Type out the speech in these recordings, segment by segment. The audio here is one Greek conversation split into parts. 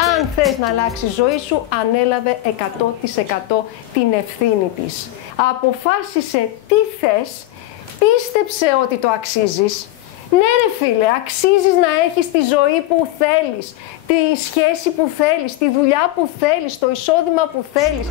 Αν θες να αλλάξει η ζωή σου, ανέλαβε 100% την ευθύνη της. Αποφάσισε τι θες, πίστεψε ότι το αξίζεις. Ναι ρε φίλε, αξίζεις να έχεις τη ζωή που θέλεις, τη σχέση που θέλεις, τη δουλειά που θέλεις, το εισόδημα που θέλεις.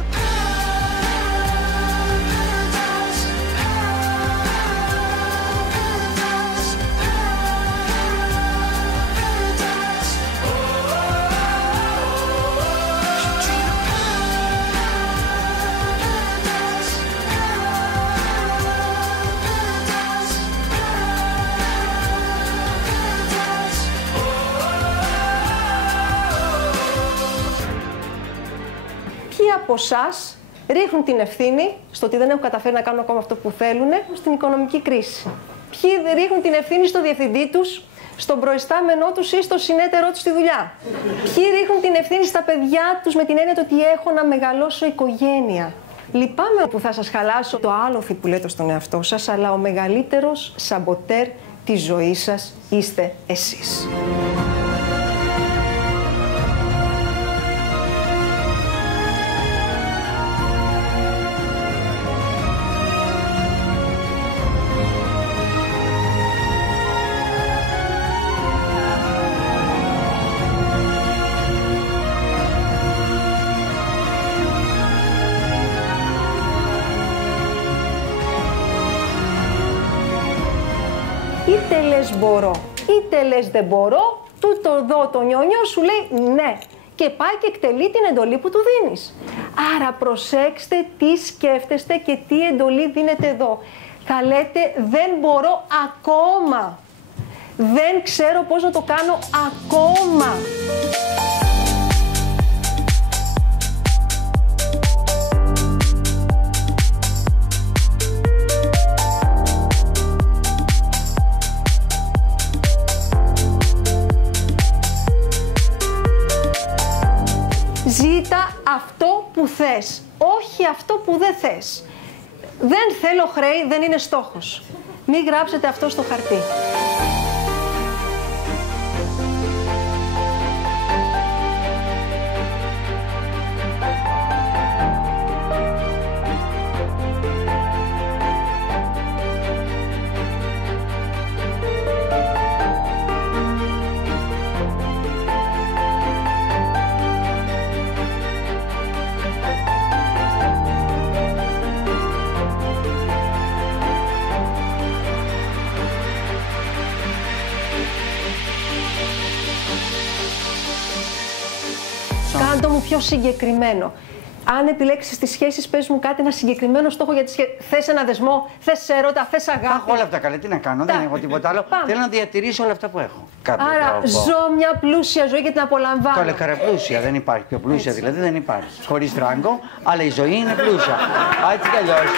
Από εσάς ρίχνουν την ευθύνη στο ότι δεν έχουν καταφέρει να κάνουν ακόμα αυτό που θέλουν στην οικονομική κρίση. Ποιοι ρίχνουν την ευθύνη στο διευθυντή τους, στον προϊστάμενό τους ή στο συνέτερό τους στη δουλειά. Ποιοι ρίχνουν την ευθύνη στα παιδιά τους με την έννοια ότι έχω να μεγαλώσω οικογένεια. Λυπάμαι που θα σας χαλάσω το άλοθη που λέτε στον εαυτό σας, αλλά ο μεγαλύτερος σαμποτέρ της ζωής σας είστε εσείς. Είτε λες μπορώ, είτε λες δεν μπορώ, τούτο εδώ το νιόνιο σου λέει ναι και πάει και εκτελεί την εντολή που του δίνεις. Άρα προσέξτε τι σκέφτεστε και τι εντολή δίνετε εδώ. Θα λέτε δεν μπορώ ακόμα, δεν ξέρω πώς να το κάνω ακόμα. Ζήτα αυτό που θες, όχι αυτό που δεν θες. Δεν θέλω χρέη, δεν είναι στόχος. Μην γράψετε αυτό στο χαρτί. Κάντο μου πιο συγκεκριμένο. Αν επιλέξεις τις σχέσεις, πες μου κάτι, ένα συγκεκριμένο στόχο για τις σχέσεις. Θες ένα δεσμό, θες έρωτα, θες αγάπη. Έχω όλα αυτά καλά. Τι να κάνω, δεν έχω τίποτα άλλο. Θέλω να διατηρήσω όλα αυτά που έχω. Άρα ζω μια πλούσια ζωή και την απολαμβάνω. Το έλεγα πλούσια, δεν υπάρχει. Πιο πλούσια δηλαδή δεν υπάρχει. Χωρίς φράγκο, αλλά η ζωή είναι πλούσια. Έτσι κι αλλιώς.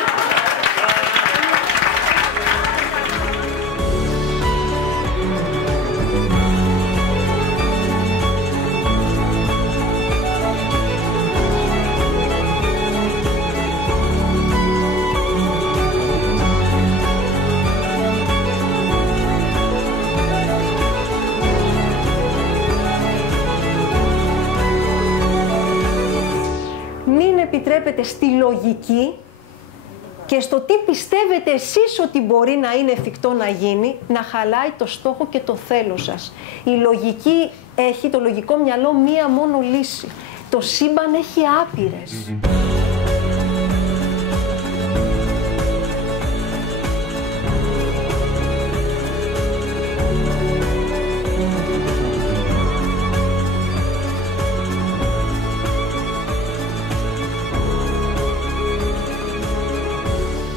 Επιτρέπετε στη λογική και στο τι πιστεύετε εσείς ότι μπορεί να είναι εφικτό να γίνει, να χαλάει το στόχο και το θέλω σας. Η λογική έχει, το λογικό μυαλό, μία μόνο λύση. Το σύμπαν έχει άπειρες.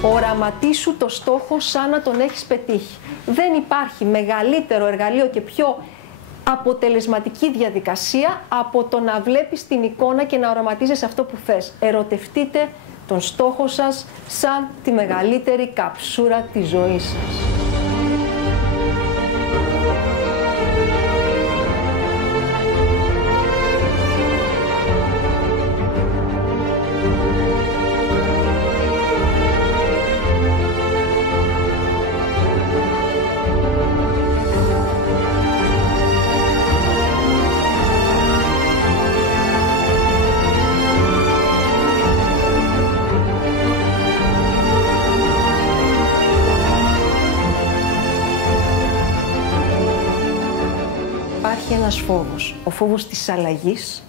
Οραματίσου το στόχο σαν να τον έχεις πετύχει. Δεν υπάρχει μεγαλύτερο εργαλείο και πιο αποτελεσματική διαδικασία από το να βλέπεις την εικόνα και να οραματίζεσαι αυτό που θες. Ερωτευτείτε τον στόχο σας σαν τη μεγαλύτερη καψούρα της ζωής σας. ένας φόβος. Ο φόβος της αλλαγής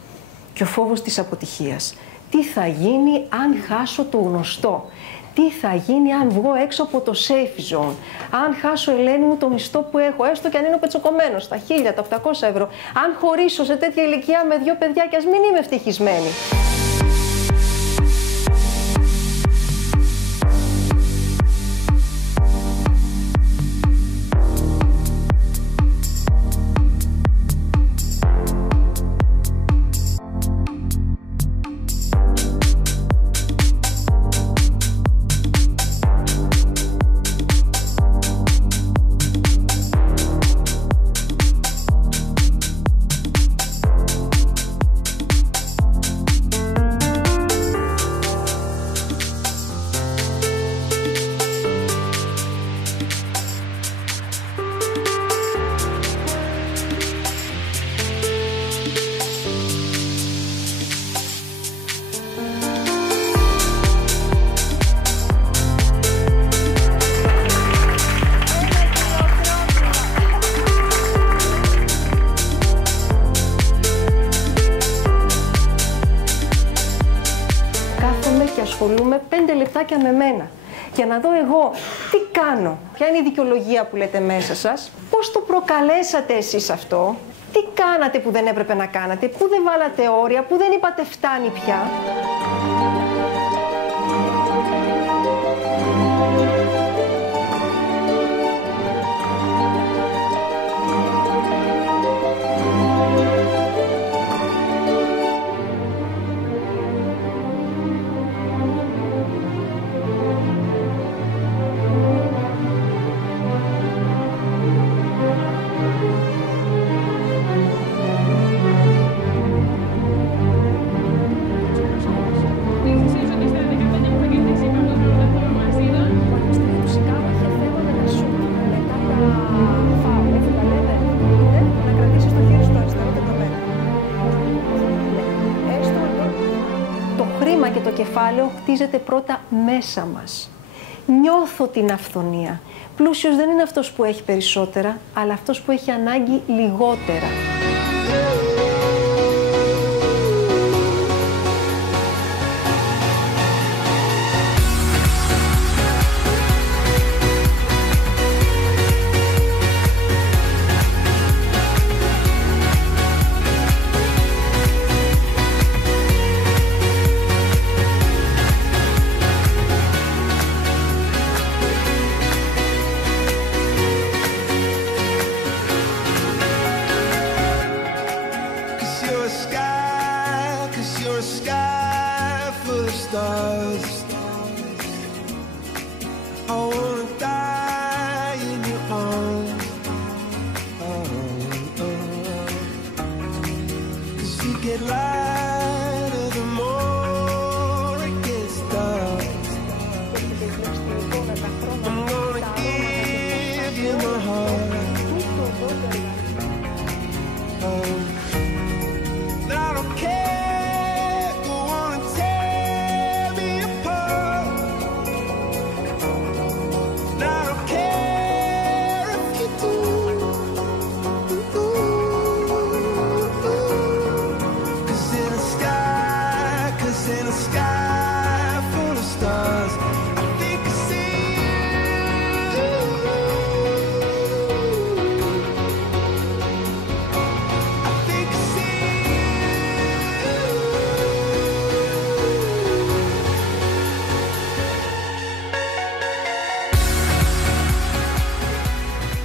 και ο φόβος της αποτυχίας. Τι θα γίνει αν χάσω το γνωστό? Τι θα γίνει αν βγω έξω από το safe zone? Αν χάσω, Ελένη μου, το μισθό που έχω, έστω και αν είναι ο πετσοκομμένος, τα 1.000, τα 800 ευρώ. Αν χωρίσω σε τέτοια ηλικία με 2 παιδιά και ας μην είμαι ευτυχισμένη. Και ασχολούμαι 5 λεπτάκια με μένα για να δω εγώ τι κάνω, ποια είναι η δικαιολογία που λέτε μέσα σας, πώς το προκαλέσατε εσείς αυτό, τι κάνατε που δεν έπρεπε να κάνατε, που δεν βάλατε όρια, που δεν είπατε φτάνει πια. Και το κεφάλαιο χτίζεται πρώτα μέσα μας. Νιώθω την αυθονία. Πλούσιος δεν είναι αυτός που έχει περισσότερα, αλλά αυτός που έχει ανάγκη λιγότερα.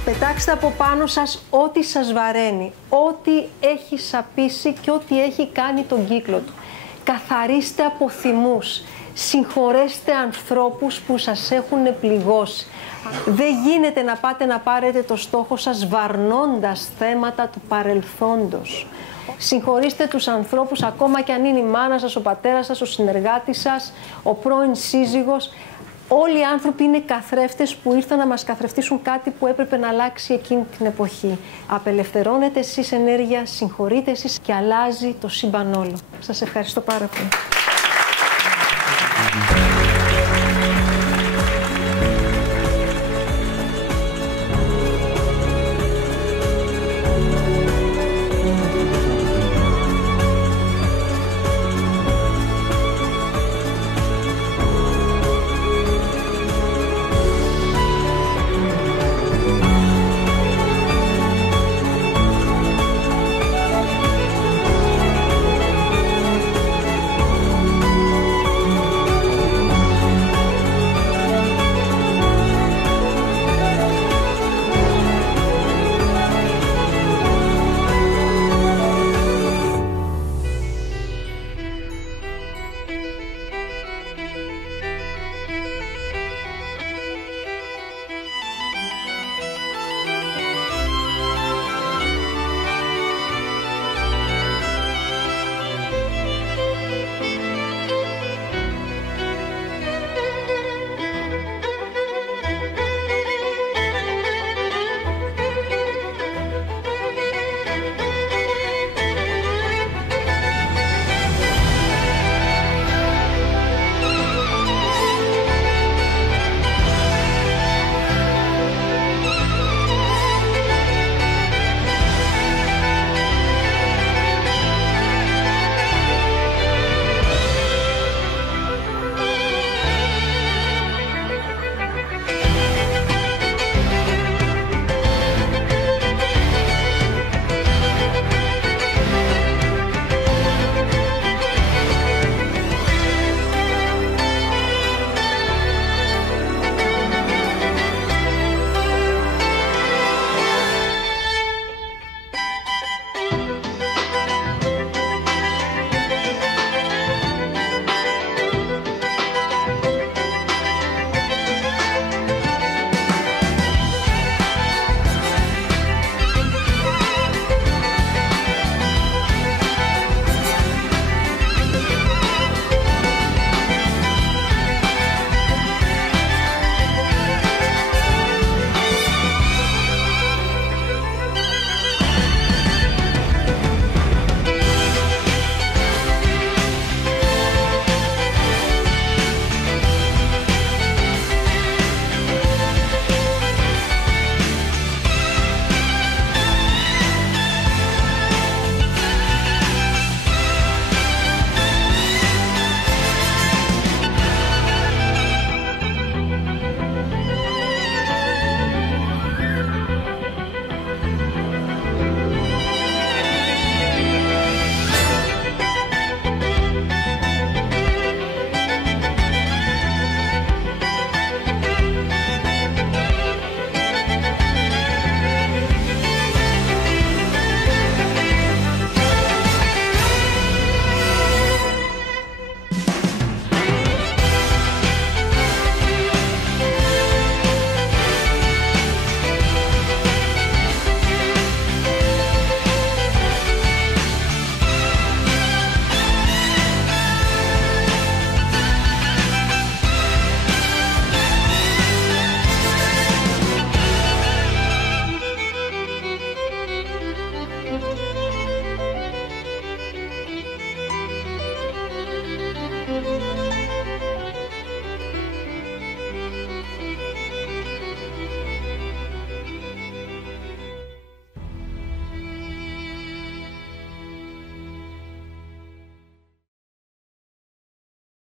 Πετάξτε από πάνω σας ό,τι σας βαραίνει, ό,τι έχει σαπίσει και ό,τι έχει κάνει τον κύκλο του. Καθαρίστε από θυμούς, συγχωρέστε ανθρώπους που σας έχουν πληγώσει. Δεν γίνεται να πάτε να πάρετε το στόχο σας βαρνώντας θέματα του παρελθόντος. Συγχωρήστε τους ανθρώπους, ακόμα και αν είναι η μάνα σας, ο πατέρας σας, ο συνεργάτης σας, ο πρώην σύζυγος. Όλοι οι άνθρωποι είναι καθρέφτες που ήρθαν να μας καθρεφτήσουν κάτι που έπρεπε να αλλάξει εκείνη την εποχή. Απελευθερώνετε εσείς ενέργεια, συγχωρείτε εσείς και αλλάζει το σύμπαν όλο. Σας ευχαριστώ πάρα πολύ.